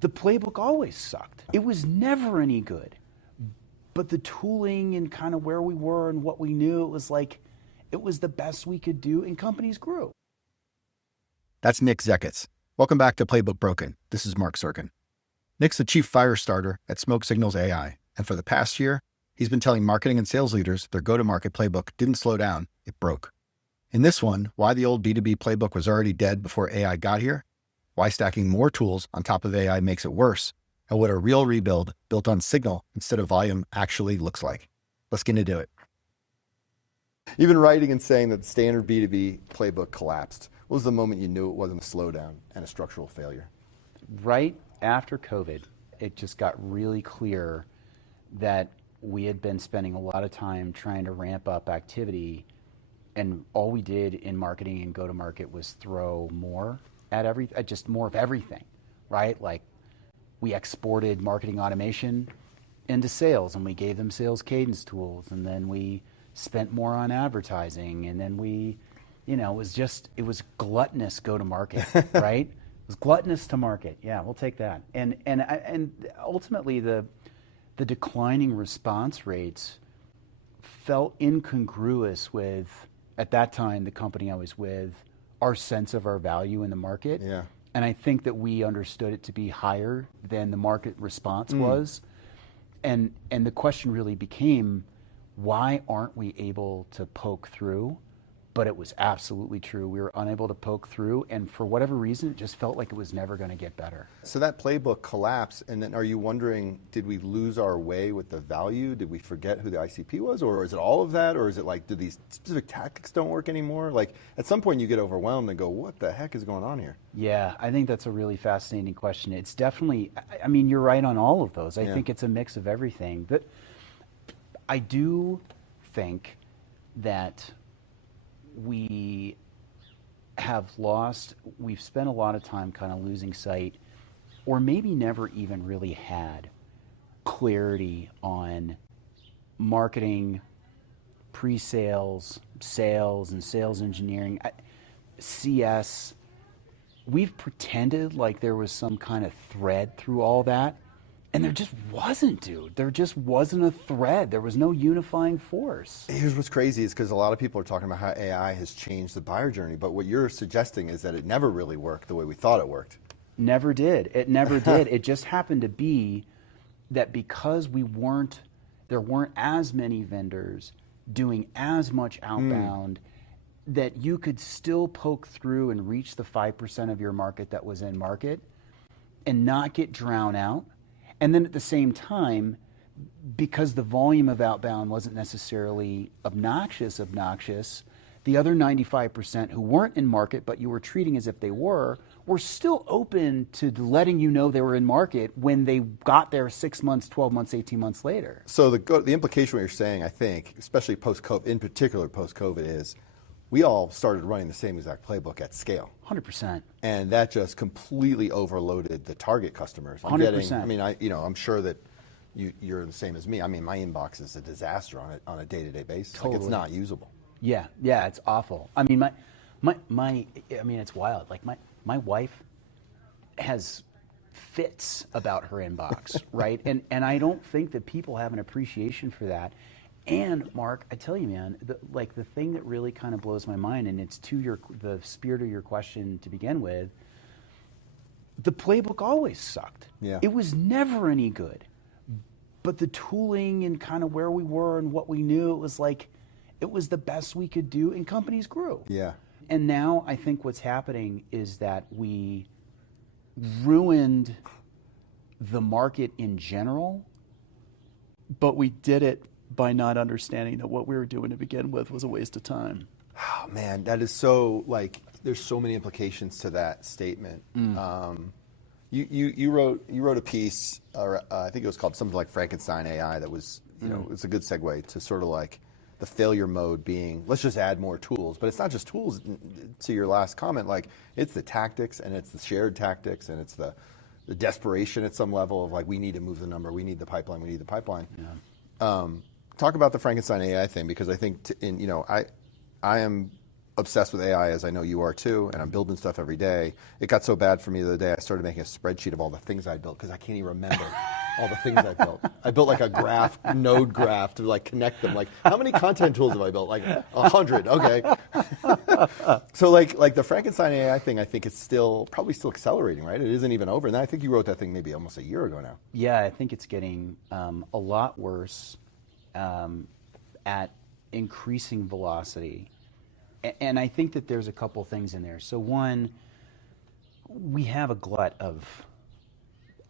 The playbook always sucked. It was never any good. But the tooling and kind of where we were and what we knew, it was the best we could do, and companies grew. That's Nick Zekitz. Welcome back to Playbook Broken. This is Mark Sorkin. Nick's the chief fire starter at Smoke Signals AI, and for the past year, he's been telling marketing and sales leaders their go-to-market playbook didn't slow down, it broke. In this one, why the old B2B playbook was already dead before AI got here, why stacking more tools on top of AI makes it worse, and what a real rebuild built on signal instead of volume actually looks like. Let's get into it. You've been writing and saying that the standard B2B playbook collapsed. What was the moment you knew it wasn't a slowdown and a structural failure? Right after COVID, it just got really clear that we had been spending a lot of time trying to ramp up activity, and all we did in marketing and go-to-market was throw more at just more of everything, right? Like, we exported marketing automation into sales, and we gave them sales cadence tools, and then we spent more on advertising, and then it was gluttonous go-to-market, right? It was gluttonous to market. Yeah, we'll take that. And ultimately, the declining response rates felt incongruous with, at that time, the company I was with, our sense of our value in the market. Yeah. And I think that we understood it to be higher than the market response was. And the question really became, why aren't we able to poke through? But it was absolutely true. We were unable to poke through, and for whatever reason, it just felt like it was never going to get better. So that playbook collapsed, and then are you wondering, did we lose our way with the value? Did we forget who the ICP was? Or is it all of that? Or is it like, do these specific tactics don't work anymore? Like, at some point you get overwhelmed and go, what the heck is going on here? Yeah, I think that's a really fascinating question. It's definitely, I mean, you're right on all of those. I think it's a mix of everything. But I do think that we've spent a lot of time kind of losing sight, or maybe never even really had clarity on marketing, pre-sales, sales, and sales engineering, CS. We've pretended like there was some kind of thread through all that, and there just wasn't, dude. There just wasn't a thread. There was no unifying force. Here's what's crazy is because a lot of people are talking about how AI has changed the buyer journey, but what you're suggesting is that it never really worked the way we thought it worked. Never did. It never did. It just happened to be that because there weren't as many vendors doing as much outbound, that you could still poke through and reach the 5% of your market that was in market and not get drowned out. And then at the same time, because the volume of outbound wasn't necessarily obnoxious, the other 95% who weren't in market, but you were treating as if they were still open to letting you know they were in market when they got there 6 months, 12 months, 18 months later. So the implication what you're saying, I think, especially post-COVID, in particular post-COVID, is we all started running the same exact playbook at scale. 100%. And that just completely overloaded the target customers. 100%. I'm sure that you're the same as me. I mean, my inbox is a disaster on a day-to-day basis. Totally. Like, it's not usable. Yeah, it's awful. I mean, it's wild. Like, my wife has fits about her inbox, right? And I don't think that people have an appreciation for that. And Mark, I tell you, man, the thing that really kind of blows my mind, and it's to the spirit of your question to begin with, the playbook always sucked. Yeah. It was never any good. But the tooling and kind of where we were and what we knew, it was the best we could do, and companies grew. Yeah. And now I think what's happening is that we ruined the market in general, but we did it by not understanding that what we were doing to begin with was a waste of time. Oh, man, that is so, there's so many implications to that statement. You wrote a piece, or I think it was called something like Frankenstein AI, that was, it's a good segue to sort of like the failure mode being, let's just add more tools. But it's not just tools, to your last comment, it's the tactics, and it's the shared tactics, and it's the desperation at some level of we need to move the number, we need the pipeline. Yeah. Talk about the Frankenstein AI thing, because I think, I obsessed with AI, as I know you are too, and I'm building stuff every day. It got so bad for me the other day, I started making a spreadsheet of all the things I built because I can't even remember all the things I built. I built like a graph, node graph to like connect them. Like, how many content tools have I built? Like 100, okay. So like the Frankenstein AI thing, I think it's probably still accelerating, right? It isn't even over. And I think you wrote that thing maybe almost a year ago now. Yeah, I think it's getting a lot worse at increasing velocity. And I think that there's a couple things in there. So one, we have a glut of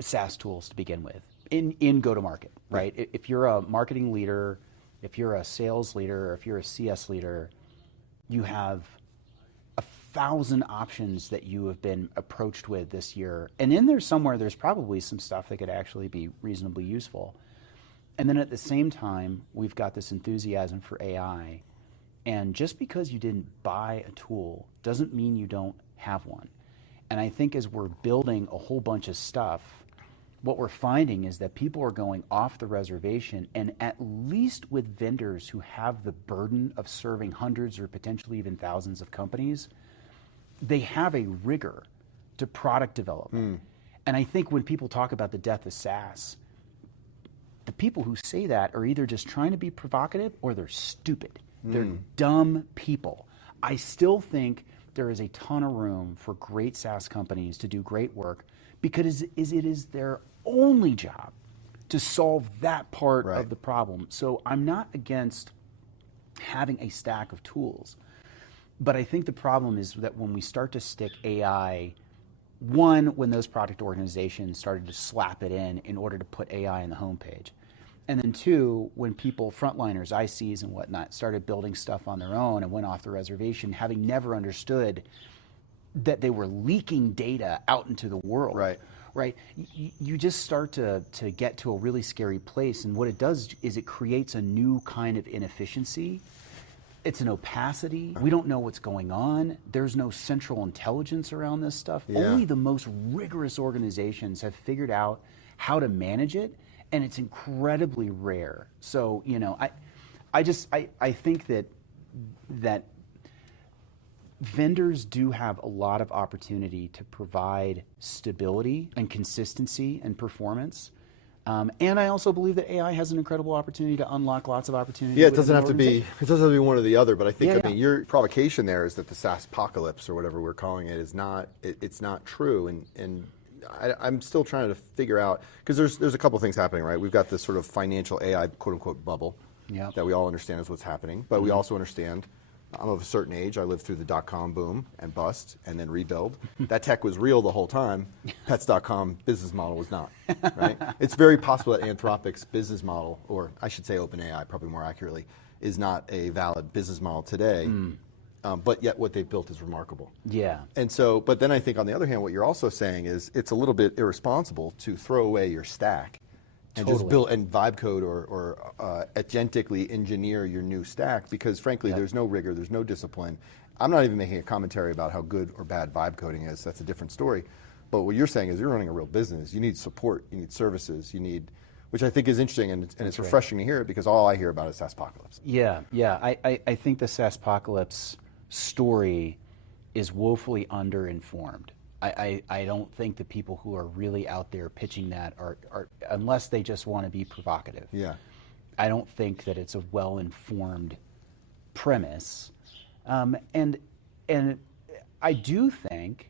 SaaS tools to begin with in go-to-market, right? Yeah. If you're a marketing leader, if you're a sales leader, or if you're a CS leader, you have 1,000 options that you have been approached with this year. And in there somewhere, there's probably some stuff that could actually be reasonably useful. And then at the same time, we've got this enthusiasm for AI. And just because you didn't buy a tool doesn't mean you don't have one. And I think as we're building a whole bunch of stuff, what we're finding is that people are going off the reservation, and at least with vendors who have the burden of serving hundreds or potentially even thousands of companies, they have a rigor to product development. And I think when people talk about the death of SaaS, the people who say that are either just trying to be provocative or they're stupid. They're dumb people. I still think there is a ton of room for great SaaS companies to do great work because it is their only job to solve that part of the problem. So I'm not against having a stack of tools, but I think the problem is that when we start to stick AI, one, when those product organizations started to slap it in order to put AI on the homepage. And then two, when people, frontliners, ICs and whatnot, started building stuff on their own and went off the reservation, having never understood that they were leaking data out into the world. Right? You just start to get to a really scary place. And what it does is it creates a new kind of inefficiency. It's an opacity. We don't know what's going on. There's no central intelligence around this stuff. Only the most rigorous organizations have figured out how to manage it. And it's incredibly rare. So, you know, I think that vendors do have a lot of opportunity to provide stability and consistency and performance. And I also believe that AI has an incredible opportunity to unlock lots of opportunities. Yeah, it doesn't have to be one or the other, but I think I mean your provocation there is that the SaaSpocalypse or whatever we're calling it is not it's not true, and I'm still trying to figure out, because there's a couple things happening, right? We've got this sort of financial AI quote unquote bubble that we all understand is what's happening, but we also understand, I'm of a certain age, I lived through the dot-com boom and bust and then rebuild. That tech was real the whole time. Pets.com business model was not, right? It's very possible that Anthropic's business model, or I should say OpenAI probably more accurately, is not a valid business model today. But yet what they've built is remarkable. Yeah. And so, but then I think on the other hand, what you're also saying is it's a little bit irresponsible to throw away your stack and just build and vibe code or agentically engineer your new stack, because frankly, there's no rigor, there's no discipline. I'm not even making a commentary about how good or bad vibe coding is. That's a different story. But what you're saying is you're running a real business. You need support, you need services, you need, which I think is interesting, and it's refreshing to hear it, because all I hear about is SaaSpocalypse. Yeah. I think the SaaSpocalypse story is woefully underinformed. I don't think the people who are really out there pitching that are unless they just want to be provocative. Yeah. I don't think that it's a well-informed premise. And I do think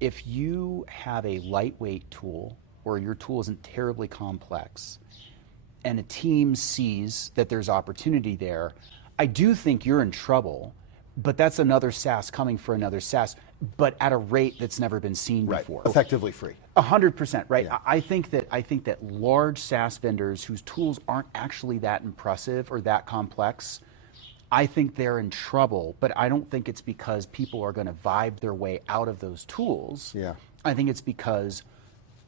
if you have a lightweight tool or your tool isn't terribly complex and a team sees that there's opportunity there, I do think you're in trouble. But that's another SaaS coming for another SaaS, but at a rate that's never been seen before. Effectively free. 100%, right? Yeah. I think that large SaaS vendors whose tools aren't actually that impressive or that complex, I think they're in trouble. But I don't think it's because people are going to vibe their way out of those tools. Yeah. I think it's because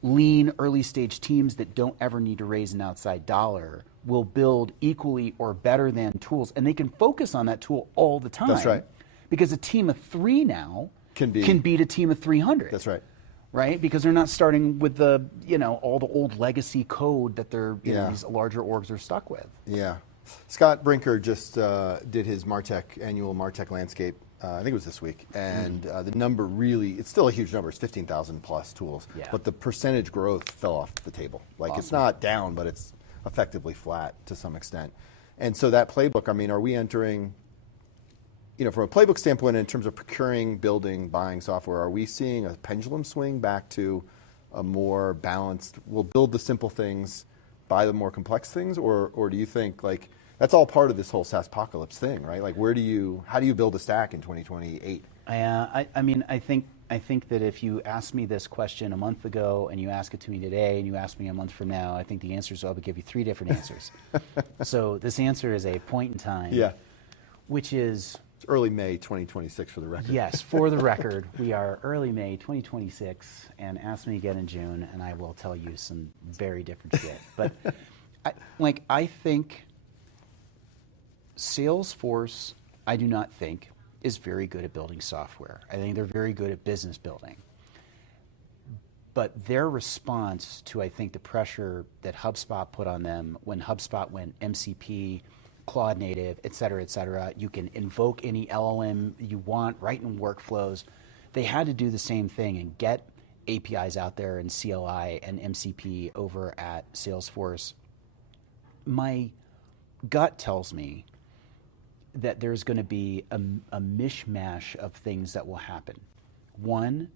lean early stage teams that don't ever need to raise an outside dollar will build equally or better than tools, and they can focus on that tool all the time. That's right. Because a team of 3 now can beat a team of 300. That's right. Right? Because they're not starting with the, all the old legacy code that these larger orgs are stuck with. Yeah. Scott Brinker just did his annual MarTech landscape I think it was this week, and the number really, it's still a huge number, it's 15,000 plus tools, Yeah. but the percentage growth fell off the table. Like it's not down, but it's effectively flat to some extent. And so that playbook, I mean, are we entering, from a playbook standpoint in terms of procuring, building, buying software, are we seeing a pendulum swing back to a more balanced, we'll build the simple things, buy the more complex things, or do you think like, that's all part of this whole SaaSpocalypse thing, right? Like, how do you build a stack in 2028? I mean, I think that if you asked me this question a month ago and you ask it to me today and you ask me a month from now, I think the answers will give you 3 different answers. So this answer is a point in time, which is it's early May 2026 for the record. Yes, for the record, we are early May 2026, and ask me again in June, and I will tell you some very different shit. But I think Salesforce, I do not think, is very good at building software. I think they're very good at business building. But their response to, I think, the pressure that HubSpot put on them when HubSpot went MCP, Cloud Native, et cetera, you can invoke any LLM you want, write in workflows. They had to do the same thing and get APIs out there and CLI and MCP over at Salesforce. My gut tells me that there's going to be a mishmash of things that will happen. One,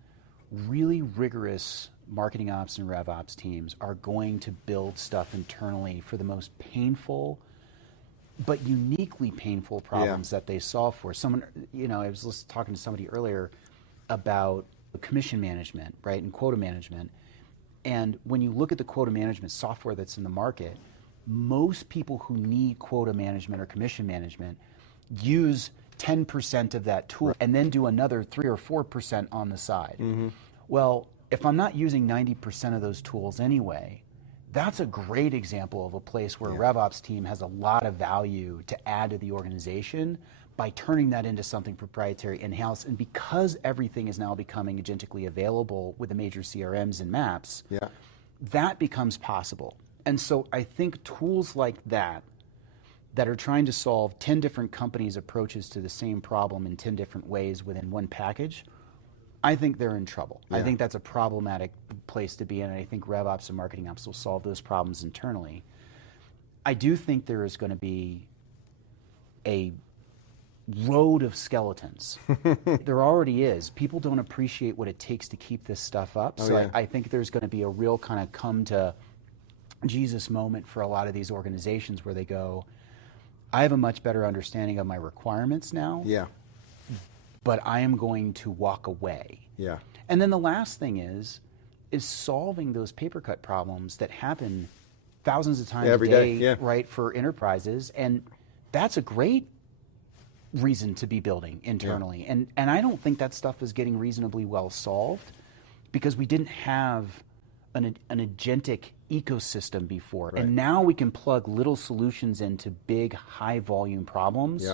really rigorous marketing ops and rev ops teams are going to build stuff internally for the most painful but uniquely painful problems that they solve for. Someone, I was talking to somebody earlier about commission management, right, and quota management. And when you look at the quota management software that's in the market, most people who need quota management or commission management use 10% of that tool and then do another 3 or 4% on the side. Well, if I'm not using 90% of those tools anyway, that's a great example of a place where a RevOps team has a lot of value to add to the organization by turning that into something proprietary in-house. And because everything is now becoming agentically available with the major CRMs and maps, that becomes possible. And so I think tools like that are trying to solve 10 different companies' approaches to the same problem in 10 different ways within one package, I think they're in trouble. I think that's a problematic place to be in, and I think RevOps and Marketing Ops will solve those problems internally. I do think there is going to be a road of skeletons. There already is. People don't appreciate what it takes to keep this stuff up, I think there's going to be a real kind of come to Jesus moment for a lot of these organizations where they go, I have a much better understanding of my requirements now. But I am going to walk away. And then the last thing is solving those paper cut problems that happen thousands of times every a day, day, right, for enterprises. And that's a great reason to be building internally. And I don't think that stuff is getting reasonably well solved because we didn't have an agentic ecosystem before. And now we can plug little solutions into big, high volume problems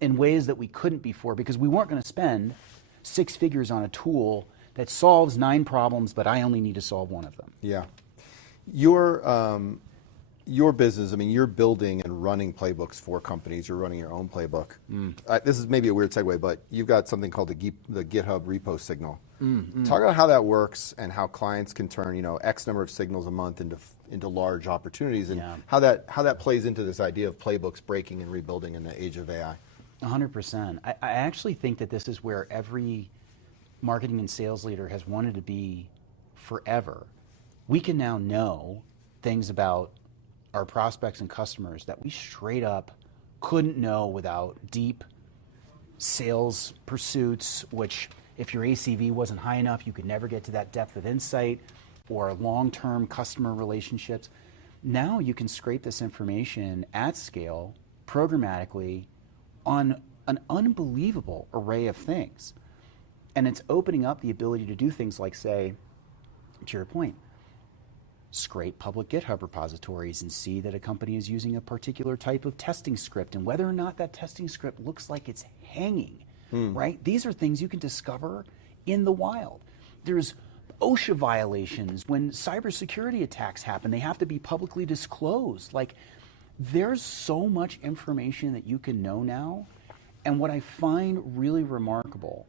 in ways that we couldn't before because we weren't going to spend 6 figures on a tool that solves 9 problems, but I only need to solve 1 of them. Your business, I mean, you're building and running playbooks for companies. You're running your own playbook. This is maybe a weird segue, but you've got something called the GitHub Repos signal. Talk about how that works and how clients can turn, X number of signals a month into large opportunities, and how that plays into this idea of playbooks breaking and rebuilding in the age of AI. 100%. I actually think that this is where every marketing and sales leader has wanted to be forever. We can now know things about our prospects and customers that we straight up couldn't know without deep sales pursuits, which if your ACV wasn't high enough, you could never get to that depth of insight, or long-term customer relationships. Now you can scrape this information at scale, programmatically, on an unbelievable array of things. And it's opening up the ability to do things like, say, to your point, scrape public GitHub repositories and see that a company is using a particular type of testing script and whether or not that testing script looks like it's hanging, right? These are things you can discover in the wild. There's OSHA violations. When cybersecurity attacks happen, they have to be publicly disclosed. Like, there's so much information that you can know now, And what I find really remarkable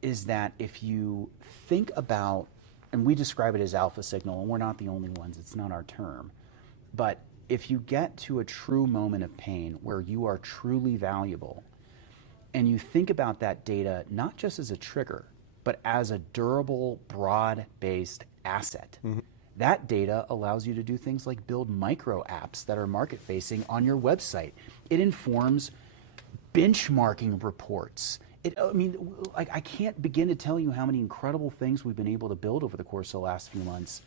is that if you think about, and we describe it as alpha signal, and we're not the only ones, it's not our term, but if you get to a true moment of pain where you are truly valuable, and you think about that data not just as a trigger, but as a durable, broad-based asset, that data allows you to do things like build micro apps that are market-facing on your website. It informs benchmarking reports. I can't begin to tell you how many incredible things we've been able to build over the course of the last few months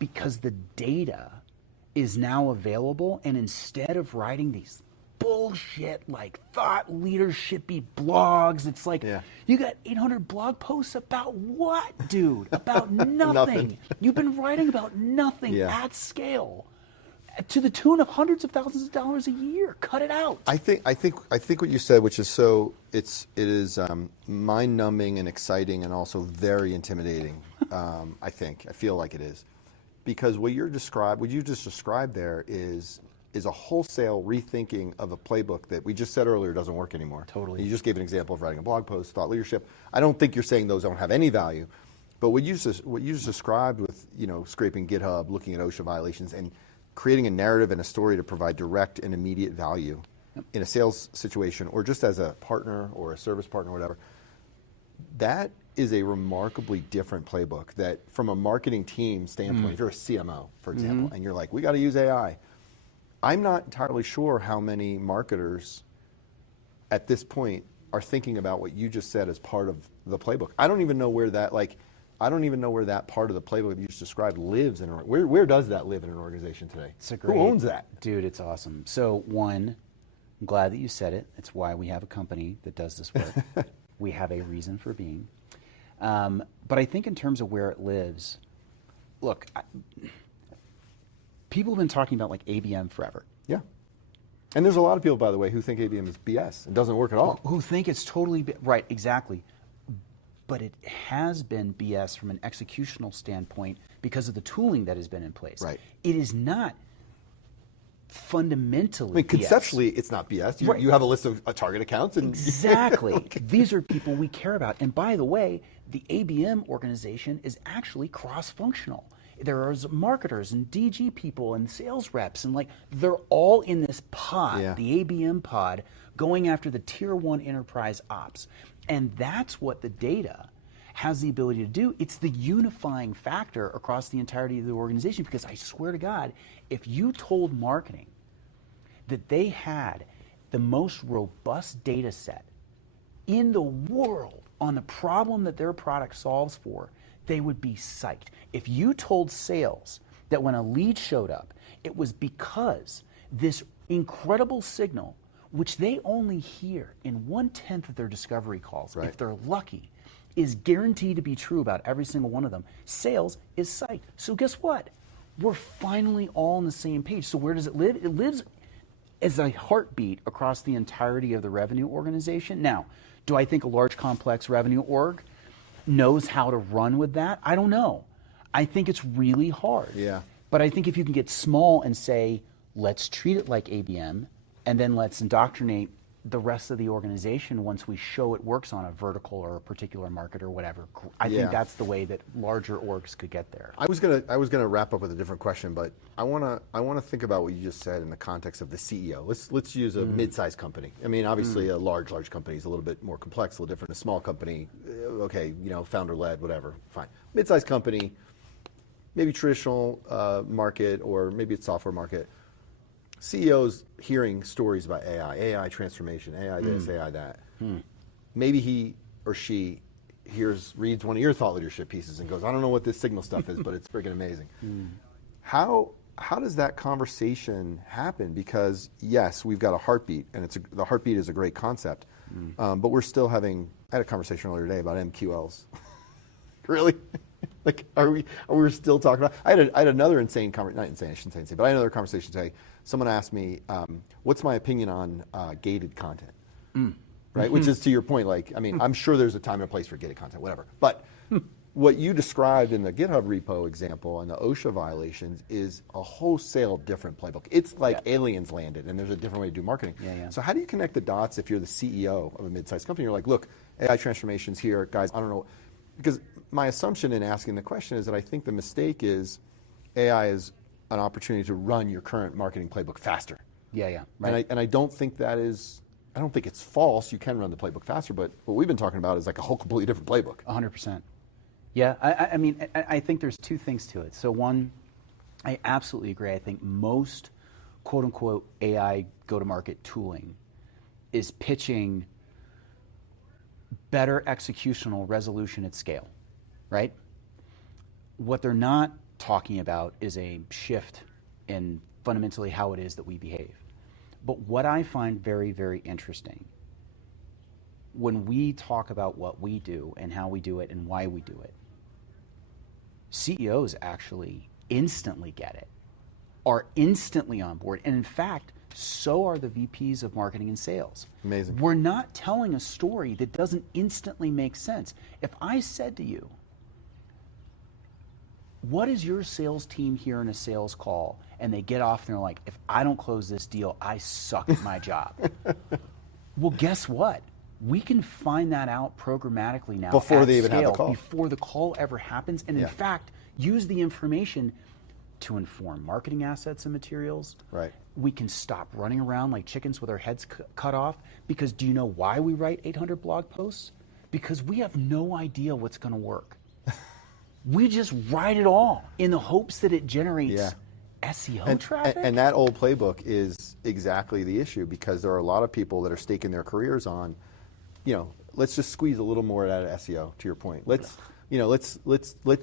because the data is now available, and instead of writing these bullshit like thought leadershipy blogs, it's like you got 800 blog posts about what, dude? About nothing. You've been writing about nothing at scale to the tune of hundreds of thousands of dollars a year. Cut it out. I think what you said, which is it is mind-numbing and exciting and also very intimidating. I feel like it is, because what you just described there is a wholesale rethinking of a playbook that we just said earlier doesn't work anymore. Totally. You just gave an example of writing a blog post, thought leadership. I don't think you're saying those don't have any value, but what you just described with scraping GitHub, looking at OSHA violations, and creating a narrative and a story to provide direct and immediate value in a sales situation, or just as a partner or a service partner or whatever, that is a remarkably different playbook that from a marketing team standpoint, if you're a CMO, for example, and you're like, we got to use AI, I'm not entirely sure how many marketers at this point are thinking about what you just said as part of the playbook. I don't even know where that part of the playbook that you just described lives in. Where does that live in an organization today? Who owns that? Dude, it's awesome. So one, I'm glad that you said it. It's why we have a company that does this work. We have a reason for being. But I think in terms of where it lives, look, people have been talking about like ABM forever. Yeah. And there's a lot of people, by the way, who think ABM is BS. It doesn't work at all. Who think it's totally, right, exactly. But it has been BS from an executional standpoint because of the tooling that has been in place. Right. It is not fundamentally BS. Conceptually, it's not BS. You have a list of target accounts. And exactly. These are people we care about. And by the way, the ABM organization is actually cross-functional. There are marketers and DG people and sales reps, and they're all in this pod, the ABM pod, going after the tier 1 enterprise ops. And that's what the data has the ability to do. It's the unifying factor across the entirety of the organization, because I swear to God, if you told marketing that they had the most robust data set in the world on the problem that their product solves for, they would be psyched. If you told sales that when a lead showed up, it was because this incredible signal, which they only hear in 1/10 of their discovery calls, if they're lucky, is guaranteed to be true about every single one of them, sales is psyched. So guess what? We're finally all on the same page. So where does it live? It lives as a heartbeat across the entirety of the revenue organization. Now, do I think a large, complex revenue org knows how to run with that? I don't know. I think it's really hard. Yeah. But I think if you can get small and say, let's treat it like ABM, and then let's indoctrinate the rest of the organization once we show it works on a vertical or a particular market or whatever. I think that's the way that larger orgs could get there. I was gonna wrap up with a different question, but I wanna think about what you just said in the context of the CEO. Let's use a mid-sized company. I mean, obviously a large company is a little bit more complex, a little different. A small company, okay, founder-led, whatever, fine. Mid-sized company, maybe traditional market, or maybe it's software market. CEOs hearing stories about AI transformation, AI this, AI that. Maybe he or she reads one of your thought leadership pieces and goes, I don't know what this signal stuff is, but it's freaking amazing. How does that conversation happen? Because yes, we've got a heartbeat, and the heartbeat is a great concept, but we're still I had a conversation earlier today about MQLs. Really? Are we still talking about? I had another insane conversation. Not insane, I shouldn't say insane, but I had another conversation today. Someone asked me, what's my opinion on gated content? Right? Which is to your point, I'm sure there's a time and a place for gated content, whatever. But what you described in the GitHub repo example and the OSHA violations is a wholesale different playbook. It's like aliens landed, and there's a different way to do marketing. So how do you connect the dots if you're the CEO of a mid-sized company? You're like, look, AI transformation's here, guys. I don't know, because my assumption in asking the question is that I think the mistake is AI is an opportunity to run your current marketing playbook faster. Right. And I don't think that is. I don't think it's false. You can run the playbook faster, but what we've been talking about is like a whole completely different playbook. 100%. Yeah, I mean, I think there's two things to it. So one, I absolutely agree. I think most quote-unquote AI go-to-market tooling is pitching better executional resolution at scale, right? What they're not talking about is a shift in fundamentally how it is that we behave. But what I find very, very interesting when we talk about what we do and how we do it and why we do it, CEOs actually instantly get it, are instantly on board, and in fact, so are the VPs of marketing and sales. Amazing. We're not telling a story that doesn't instantly make sense. If I said to you, what is your sales team here in a sales call? And they get off and they're like, if I don't close this deal, I suck at my job. Well, guess what? We can find that out programmatically now Before they even have the call. before the call ever happens, and in fact, use the information to inform marketing assets and materials. Right. We can stop running around like chickens with our heads cut off, because do you know why we write 800 blog posts? Because we have no idea what's going to work. We just write it all in the hopes that it generates SEO traffic. And that old playbook is exactly the issue, because there are a lot of people that are staking their careers on, let's just squeeze a little more out of SEO, to your point. Let's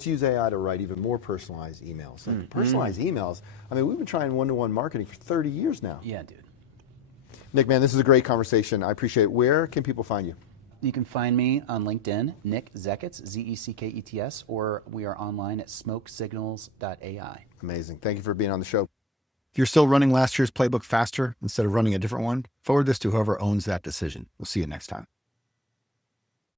use AI to write even more personalized emails. Like personalized emails, I mean, we've been trying one-to-one marketing for 30 years now. Yeah, dude. Nick, man, this is a great conversation. I appreciate it. Where can people find you? You can find me on LinkedIn, Nick Zeckets, Zeckets, or we are online at smokesignals.ai. Amazing. Thank you for being on the show. If you're still running last year's playbook faster instead of running a different one, forward this to whoever owns that decision. We'll see you next time.